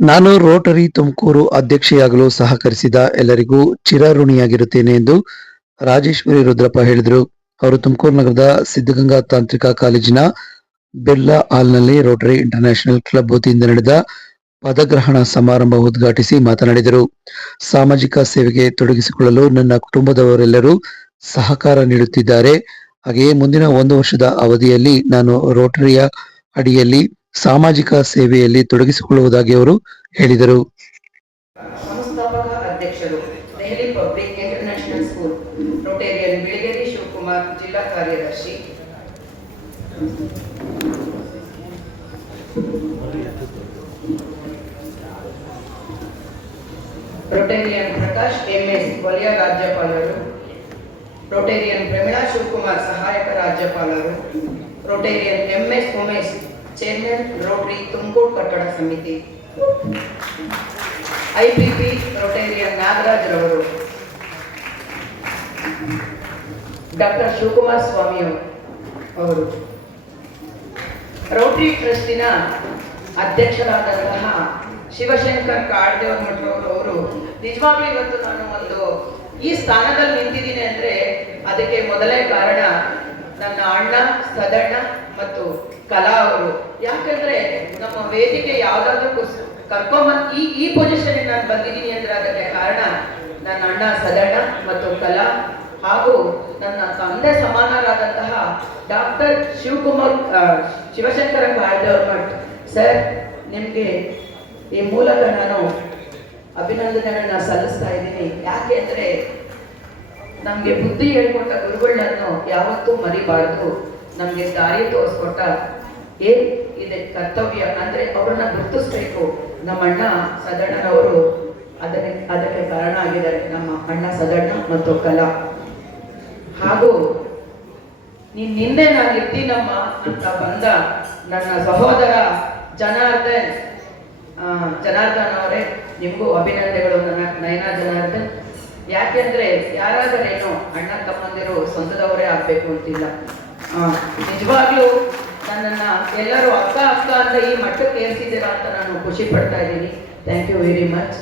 ನಾನು ರೋಟರಿ ತುಮಕೂರು ಅಧ್ಯಕ್ಷೆಯಾಗಲು ಸಹಕರಿಸಿದ ಎಲ್ಲರಿಗೂ ಚಿರಋಣಿಯಾಗಿರುತ್ತೇನೆ ಎಂದು ರಾಜೇಶ್ವರಿ ರುದ್ರಪ್ಪ ಹೇಳಿದರು. ಅವರು ತುಮಕೂರು ನಗರದ ಸಿದ್ಧಗಂಗಾ ತಾಂತ್ರಿಕ ಕಾಲೇಜಿನ ಬಿರ್ಲಾ ಹಾಲ್ನಲ್ಲಿ ರೋಟರಿ ಇಂಟರ್ನ್ಯಾಷನಲ್ ಕ್ಲಬ್ ವತಿಯಿಂದ ನಡೆದ ಪದಗ್ರಹಣ ಸಮಾರಂಭ ಉದ್ಘಾಟಿಸಿ ಮಾತನಾಡಿದರು. ಸಾಮಾಜಿಕ ಸೇವೆಗೆ ತೊಡಗಿಸಿಕೊಳ್ಳಲು ನನ್ನ ಕುಟುಂಬದವರೆಲ್ಲರೂ ಸಹಕಾರ ನೀಡುತ್ತಿದ್ದಾರೆ. ಹಾಗೆಯೇ ಮುಂದಿನ 1 ವರ್ಷದ ಅವಧಿಯಲ್ಲಿ ನಾನು ರೋಟರಿಯ ಅಡಿಯಲ್ಲಿ ಸಾಮಾಜಿಕ ಸೇವೆಯಲ್ಲಿ ತೊಡಗಿಸಿಕೊಳ್ಳುವುದಾಗಿ ಅವರು ಹೇಳಿದರು. ಸಂಸ್ಥಾಪಕ ಅಧ್ಯಕ್ಷರು Delhi public international school Rotarian Biligeri Shivakumar, ಜಿಲ್ಲಾ ಕಾರ್ಯದರ್ಶಿ. ರೋಟೇರಿಯನ್ ಪ್ರಕಾಶ್ ಎಂಎಸ್, ವಲಯ ರಾಜ್ಯಪಾಲರು. ರೋಟೇರಿಯನ್ ಪ್ರಮೀಳಾ ಶಿವಕುಮಾರ್, ಸಹಾಯಕ ರಾಜ್ಯಪಾಲರು. Rotarian MS Umesh, chairman Rotary Tumakuru ಕಟ್ಟಡ ಸಮಿತಿ. ಐಪಿಪಿ ರೋಟೇರಿಯನ್ ನಾಗರಾಜ್ ರವರು. ಡಾಕ್ಟರ್ ಶಿವಕುಮಾರ್ ಸ್ವಾಮಿ ಅವರು. ರೋಟರಿ ಟ್ರಸ್ಟಿನ ಅಧ್ಯಕ್ಷರಾದಂತಹ ಶಿವಶಂಕರ್ ಕಾಡ್ದೇವರ ಮಠರವರು ನಿಜವಾಗ್ಲೂ ಇವತ್ತು ನಾನು ಈ ಸ್ಥಾನದಲ್ಲಿ ನಿಂತಿದ್ದೀನಿ ಅಂದ್ರೆ ಅದಕ್ಕೆ ಮೊದಲೇ ಕಾರಣ ನನ್ನ ಅಣ್ಣ ಸದಣ್ಣ ಮತ್ತು ಕಲಾ ಅವರು. ಯಾಕಂದ್ರೆ ನಮ್ಮ ವೇದಿಕೆ ಯಾವ್ದಾದ್ರು ಕರ್ಕೊಂಬಂದ್ ಈ ಪೊಸಿಷನ್ ನಾನು ಬಂದಿದ್ದೀನಿ ಅಂದ್ರೆ ಅದಕ್ಕೆ ಕಾರಣ ನನ್ನ ಅಣ್ಣ ಸದಣ್ಣ ಮತ್ತು ಕಲಾ ಹಾಗೂ ನನ್ನ ತಂದೆ ಸಮಾನರಾದಂತಹ ಡಾಕ್ಟರ್ ಶಿವಶಂಕರ ಕಾಡ್ದೇವರ ಮಠ್ ಸರ್. ನಿಮ್ಗೆ ಈ ಮೂಲಕ ನಾನು ಅಭಿನಂದನೆಗಳನ್ನ ಸಲ್ಲಿಸ್ತಾ ಇದ್ದೀನಿ. ಯಾಕೆ ಅಂದ್ರೆ ನಮ್ಗೆ ಬುದ್ಧಿ ಹೇಳ್ಕೊಟ್ಟ ಗುರುಗಳನ್ನೂ ಯಾವತ್ತೂ ಮರಿಬಾರ್ದು. ನಮ್ಗೆ ದಾರಿ ತೋರಿಸ್ಕೊಟ್ಟ ಏನ್ ಇದೆ ಕರ್ತವ್ಯ ಅಂದ್ರೆ ಅವ್ರನ್ನ ಗುರುತಿಸ್ಬೇಕು. ನಮ್ಮ ಅಣ್ಣ ಸದಣ್ಣನವರು ಅದಕ್ಕೆ ಕಾರಣ ಆಗಿದ್ದಾರೆ, ನಮ್ಮ ಅಣ್ಣ ಸದಣ್ಣ ಮತ್ತು ಕಲಾ. ಹಾಗೂ ನಿನ್ನೆ ನಾನು ಇರ್ತೀನಮ್ಮ ಅಂತ ಬಂದ ನನ್ನ ಸಹೋದರ ಜನಾರ್ದನ್ ಅವರೇ, ನಿಮಗೂ ಅಭಿನಂದನೆಗಳು. ನಯನಾ ಜನಾರ್ದನ್. ಯಾಕೆಂದ್ರೆ ಯಾರಾದರೇನು ಅಣ್ಣ ತಮ್ಮಂದಿರು ಸ್ವಂತದವರೇ ಆಗ್ಬೇಕು ಅಂತಿಲ್ಲ. ನಿಜವಾಗ್ಲೂ ನನ್ನನ್ನ ಎಲ್ಲರೂ ಅಕ್ಕ ಅಕ್ಕ ಅಂತ ಈ ಮಟ್ಟಕ್ಕೆ ಏರಿಸಿದ್ದೀರಾ ಅಂತ ನಾನು ಖುಷಿ ಪಡ್ತಾ ಇದ್ದೀನಿ. Thank you very much.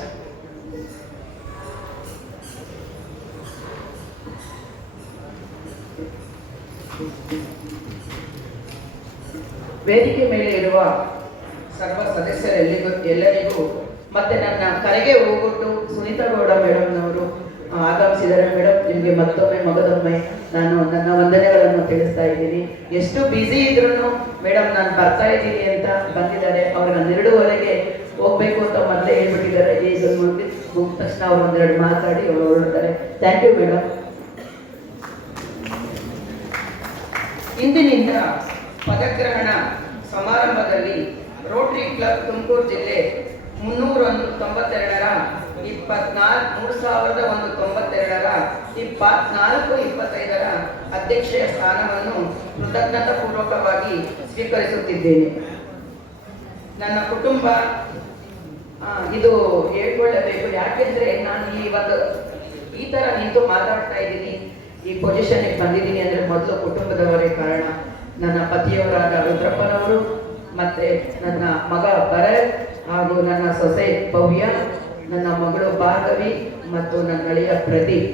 ವೇದಿಕೆ ಮೇಲೆ ಇರುವ ಸರ್ವ ಸದಸ್ಯರೆಲ್ಲರಿಗೂ ಮತ್ತೆ ನನ್ನ ಕರೆಗೆ ಹೋಗ್ಬಿಟ್ಟು ಸುನೀತಾ ಗೌಡ ಮೇಡಮ್ನವರು ಆಗಮಿಸಿದ್ದಾರೆ. ಮೇಡಮ್, ನಿಮಗೆ ಮತ್ತೊಮ್ಮೆ ಮಗದೊಮ್ಮೆ ನಾನು ನನ್ನ ವಂದನೆಗಳನ್ನು ತಿಳಿಸ್ತಾ ಇದ್ದೀನಿ. ಎಷ್ಟು ಬ್ಯುಸಿ ಇದ್ರು ಮೇಡಮ್ ನಾನು ಬರ್ತಾ ಇದ್ದೀನಿ ಅಂತ ಬಂದಿದ್ದಾರೆ. ಅವ್ರು 12:30 ಹೋಗ್ಬೇಕು ಅಂತ ಮೊದಲೇ ಹೇಳ್ಬಿಟ್ಟಿದ್ದಾರೆ. ಈಗ ಮುಗಿದ ತಕ್ಷಣ ಅವ್ರು ಒಂದೆರಡು ಮಾತಾಡಿ ಅವ್ರು ಹೊರಡ್ತಾರೆ. Thank you madam. ಇಂದಿನಿಂದ ಪದಗ್ರಹಣ ಸಮಾರಂಭದಲ್ಲಿ ರೋಟರಿ ಕ್ಲಬ್ ತುಮಕೂರು ಜಿಲ್ಲೆ 392ರ 3192ರ 24-25ರ ಅಧ್ಯಕ್ಷೆಯ ಸ್ಥಾನವನ್ನು ಕೃತಜ್ಞತಾಪೂರ್ವಕವಾಗಿ ಸ್ವೀಕರಿಸುತ್ತಿದ್ದೇನೆ. ನನ್ನ ಕುಟುಂಬ ಇದು ಹೇಳ್ಕೊಳ್ಳಬೇಕು. ಯಾಕೆಂದ್ರೆ ನಾನು ಈ ತರ ನಿಂತು ಮಾತಾಡ್ತಾ ಇದ್ದೀನಿ, ಈ ಪೊಸಿಷನ್ಗೆ ಬಂದಿದ್ದೀನಿ ಅಂದ್ರೆ ಮೊದಲು ಕುಟುಂಬದವರೇ ಕಾರಣ. ನನ್ನ ಪತಿಯವರಾದ ರುದ್ರಪ್ಪನವರು, ಮತ್ತೆ ನನ್ನ ಮಗ ಭರತ್ ಹಾಗೂ ನನ್ನ ಸೊಸೆ ಭವ್ಯ, ನನ್ನ ಮಗಳು ಭಾರ್ಗವಿ ಮತ್ತು ನನ್ನ ಅಳಿಯ ಪ್ರದೀಪ್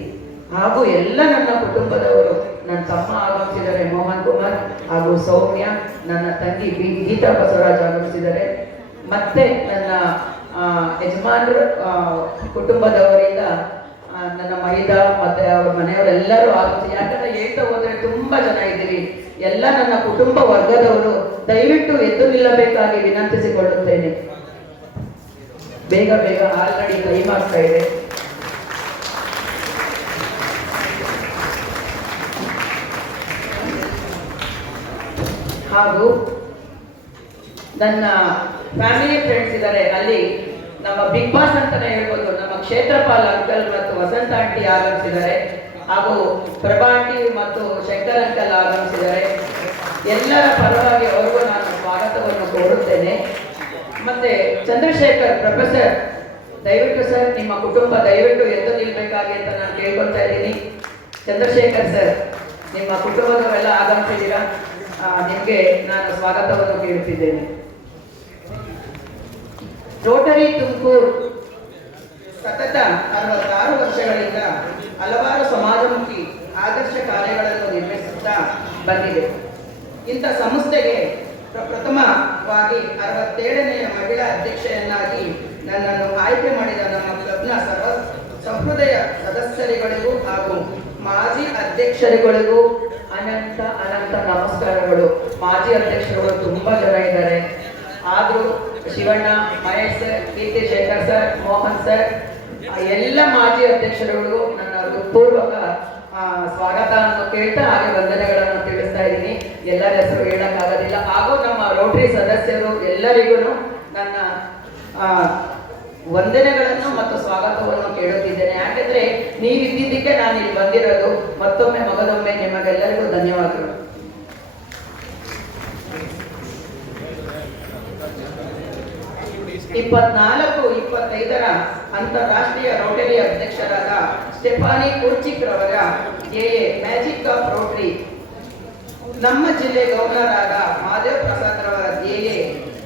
ಹಾಗೂ ಎಲ್ಲ ನನ್ನ ಕುಟುಂಬದವರು. ನನ್ನ ತಮ್ಮ ಆಗಮಿಸಿದ್ದಾರೆ ಮೋಹನ್ ಕುಮಾರ್ ಹಾಗೂ ಸೌಮ್ಯ, ನನ್ನ ತಂಗಿ ಗೀತಾ ಬಸವರಾಜ್ ಆಗಮಿಸಿದ್ದಾರೆ. ಮತ್ತೆ ನನ್ನ ಯಜಮಾನರ ಕುಟುಂಬದವರಿಂದ ನನ್ನ ಮಹಿದಾ ಮತ್ತೆ ಅವರ ಮನೆಯವರೆಲ್ಲರೂ ಆಗಮಿಸಿ. ಯಾಕಂದ್ರೆ ಹೇಳ್ತಾ ಹೋದ್ರೆ ತುಂಬಾ ಜನ ಇದ್ದೀವಿ. ಎಲ್ಲ ನನ್ನ ಕುಟುಂಬ ವರ್ಗದವರು ದಯವಿಟ್ಟು ಎದ್ದು ನಿಲ್ಲಬೇಕಾಗಿ ವಿನಂತಿಸಿಕೊಳ್ಳುತ್ತೇನೆ. ಬೇಗ ಆಲ್ರೆಡಿ ಟೈಮ್ ಆಗ್ತಾ ಇದೆ. ಹಾಗೂ ನನ್ನ ಫ್ಯಾಮಿಲಿ ಫ್ರೆಂಡ್ಸ್ ಇದ್ದಾರೆ. ಅಲ್ಲಿ ನಮ್ಮ ಬಿಗ್ ಬಾಸ್ ಅಂತಾನೆ ಹೇಳ್ಬೋದು, ನಮ್ಮ ಕ್ಷೇತ್ರಪಾಲ್ ಅಂಕಲ್ ಮತ್ತು ವಸಂತ ಆಂಟಿ ಆಗಮಿಸಿದ್ದಾರೆ. ಹಾಗೂ ಪ್ರಭಾ ಆಂಟಿ ಮತ್ತು ಶಂಕರ್ ಅಂಕಲ್ ಆಗಮಿಸಿದ್ದಾರೆ. ಎಲ್ಲರ ಪರವಾಗಿ ಅವ್ರಿಗೂ ನಾನು ಸ್ವಾಗತವನ್ನು ಕೋರುತ್ತೇನೆ. ಮತ್ತೆ ಚಂದ್ರಶೇಖರ್ ಪ್ರೊಫೆಸರ್, ದಯವಿಟ್ಟು ಸರ್ ನಿಮ್ಮ ಕುಟುಂಬ ದಯವಿಟ್ಟು ಎದ್ದು ನಿಲ್ಬೇಕಾಗಿ ಅಂತ ನಾನು ಕೇಳ್ಕೊಳ್ತಾ ಇದ್ದೀನಿ. ಚಂದ್ರಶೇಖರ್ ಸರ್, ನಿಮ್ಮ ಕುಟುಂಬದವರೆಲ್ಲ ಆಗಮಿಸಿದ್ದೀರಾ, ನಿಮಗೆ ನಾನು ಸ್ವಾಗತವನ್ನು ಕೇಳುತ್ತಿದ್ದೇನೆ. ರೋಟರಿ ತುಮಕೂರು ಸತತ 66 ವರ್ಷಗಳಿಂದ ಹಲವಾರು ಸಮಾಜಮುಖಿ ಆದರ್ಶ ಕಾರ್ಯಗಳನ್ನು ನಿರ್ವಹಿಸುತ್ತಾ ಬಂದಿದೆ. ಇಂಥ ಸಂಸ್ಥೆಗೆ ಪ್ರಥಮವಾಗಿ 67ನೇ ಮಹಿಳಾ ಅಧ್ಯಕ್ಷೆಯನ್ನಾಗಿ ನನ್ನನ್ನು ಆಯ್ಕೆ ಮಾಡಿದ ನಮ್ಮ ಕ್ಲಬ್ನ ಸಹೃದಯ ಸದಸ್ಯರುಗಳಿಗೂ ಹಾಗೂ ಮಾಜಿ ಅಧ್ಯಕ್ಷರುಗಳಿಗೂ ಅನಂತ ನಮಸ್ಕಾರಗಳು. ಮಾಜಿ ಅಧ್ಯಕ್ಷರುಗಳು ತುಂಬಾ ಜನ ಇದ್ದಾರೆ, ಆದರೂ ಶಿವಣ್ಣ, ಮಹೇಶ್ ಸರ್, ಕೀರ್ತಿ ಶೇಖರ್ ಸರ್, ಮೋಹನ್ ಸರ್, ಎಲ್ಲ ಮಾಜಿ ಅಧ್ಯಕ್ಷರುಗಳಿಗೂ ನನ್ನ ಹೃತ್ಪೂರ್ವಕ ಸ್ವಾಗತವನ್ನು ಕೇಳ್ತಾ ಹಾಗೆ ವಂದನೆಗಳನ್ನು ತಿಳಿಸ್ತಾ ಇದ್ದೀನಿ. ಎಲ್ಲರ ಹೆಸರು ಹೇಳಕ್ಕಾಗೋದಿಲ್ಲ. ಹಾಗೂ ನಮ್ಮ ರೋಟರಿ ಸದಸ್ಯರು ಎಲ್ಲರಿಗೂ ನನ್ನ ವಂದನೆಗಳನ್ನು ಮತ್ತು ಸ್ವಾಗತವನ್ನು ಕೇಳುತ್ತಿದ್ದೇನೆ. ಯಾಕೆಂದ್ರೆ ನೀವಿದ್ದಿದ್ದಕ್ಕೆ ನಾನು ಇಲ್ಲಿ ಬಂದಿರೋದು. ಮತ್ತೊಮ್ಮೆ ಮಗದೊಮ್ಮೆ ನಿಮಗೆಲ್ಲರಿಗೂ ಧನ್ಯವಾದಗಳು. ಇಪ್ಪತ್ನಾಲ್ಕು 25ರ ಅಂತಾರಾಷ್ಟ್ರೀಯ ರೋಟರಿ ಅಧ್ಯಕ್ಷರಾದ ಸ್ಟೆಫಾನಿ ಕುರ್ಚಿಕ್ ರವರ ಎಎ ಮ್ಯಾಜಿಕ್ ಆಫ್ ರೋಟರಿ, ನಮ್ಮ ಜಿಲ್ಲೆ ಗವರ್ನರ್ ಮಾಧವ್ ಪ್ರಸಾದ್ ರವರ ಎಎ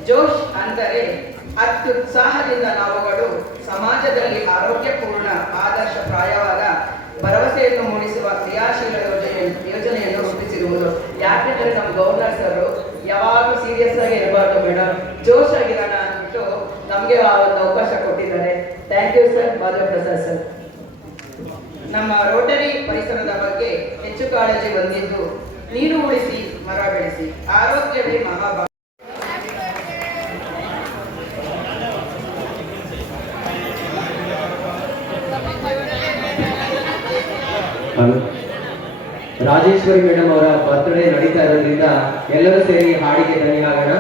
ಜೋಶ್ ಅಂದರೆ ಅತ್ಯುತ್ಸಾಹದಿಂದ ನಾವುಗಳು ಸಮಾಜದಲ್ಲಿ ಆರೋಗ್ಯಪೂರ್ಣ ಆದರ್ಶಪ್ರಾಯವಾದ ಭರವಸೆಯನ್ನು ಮೂಡಿಸುವ ಕ್ರಿಯಾಶೀಲ ಯೋಜನೆಯನ್ನು ರೂಪಿಸಿರುವುದು. ಯಾಕೆಂದ್ರೆ ನಮ್ಮ ಗವರ್ನರ್ ಸರ್ ಯಾವಾಗಲೂ ಸೀರಿಯಸ್ ಆಗಿ ಇರಬಾರ್ದು ಮೇಡಮ್, ಜೋಶ್ ಆಗಿರೋಣ ಅಂದ್ಬಿಟ್ಟು ನಮಗೆ ಆ ಒಂದು ಅವಕಾಶ ಕೊಟ್ಟಿದ್ದಾರೆ. Thank you sir, Madhav Prasad sir. ನಮ್ಮ ರೋಟರಿ ಪರಿಸರದ ಬಗ್ಗೆ ಹೆಚ್ಚು ಕಾಳಜಿ ಹೊಂದಿದ್ದು ನೀರು ಉಳಿಸಿ ಮರ ಬೆಳೆಸಿ ಆರೋಗ್ಯವೇ ಮಹಾಭಾಗ್ಯ. ರಾಜೇಶ್ವರಿ ಮೇಡಮ್ ಅವರ ಬರ್ತ್ಡೇ ನಡೀತಾ ಇರೋದ್ರಿಂದ ಎಲ್ಲರೂ ಸೇರಿ ಹಾಡಿಗೆ ದನಿಯಾಗೋಣ.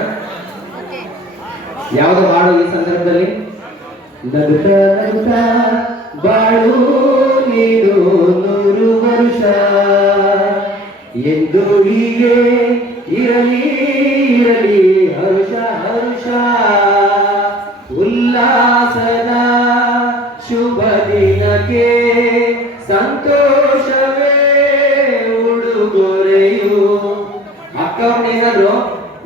ಯಾವುದು ಹಾಡು ಈ ಸಂದರ್ಭದಲ್ಲಿ? ನಗುತ್ತಾ ನಗುತ್ತಾ ಬಾಳು ನೀನು 100 ವರ್ಷ ಎಂದು ಹೀಗೆ ಇರಲಿ ಇರಲಿ ಹರುಷ ಹರುಷ ಉಲ್ಲಾಸದ ಶುಭ ದಿನಕ್ಕೆ ಸಂತೋಷವೇ ಉಡುಗೊರೆಯು. ಅಕ್ಕ ಏನಾದ್ರು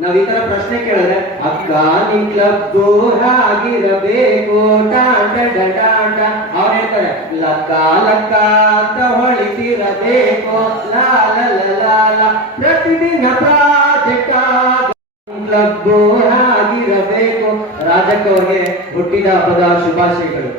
ನಾವ್ ಈ ತರ ಪ್ರಶ್ನೆ ಕೇಳಿದ್ರೆ, ಅಕ್ಕ ನಿನ್ ಕ್ಲಬ್ಬು ಆಗಿರಬೇಕು ಟಾಂಟ ಡಾಂಟ, ಅವ್ರು ಹೇಳ್ತಾರೆ ಲಕ್ಕ ಲಕ್ಕ ಅಂತ ಹೊಳಿತಿರಬೇಕು ಲಾಲ ಲಾಲ, ಪ್ರತಿದಿನ ಪ್ರಾಜೆಕ್ಟ್ ಕ್ಲಬ್ಬು ಆಗಿರಬೇಕು. ರಾಜಕ್ಕ ಅವ್ರಿಗೆ ಹುಟ್ಟಿದ ಹಬ್ಬದ ಶುಭಾಶಯಗಳು.